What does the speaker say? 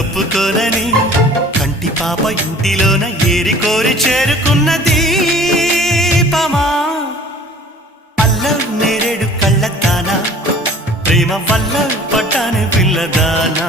తప్పుకోనని కంటి పాప ఇంటిలోన ఏరి కోరి చేరుకున్న దీపమా అల్లం నేరేడు కళ్ళతానా ప్రేమ వల్ల పట్టాను పిల్లదానా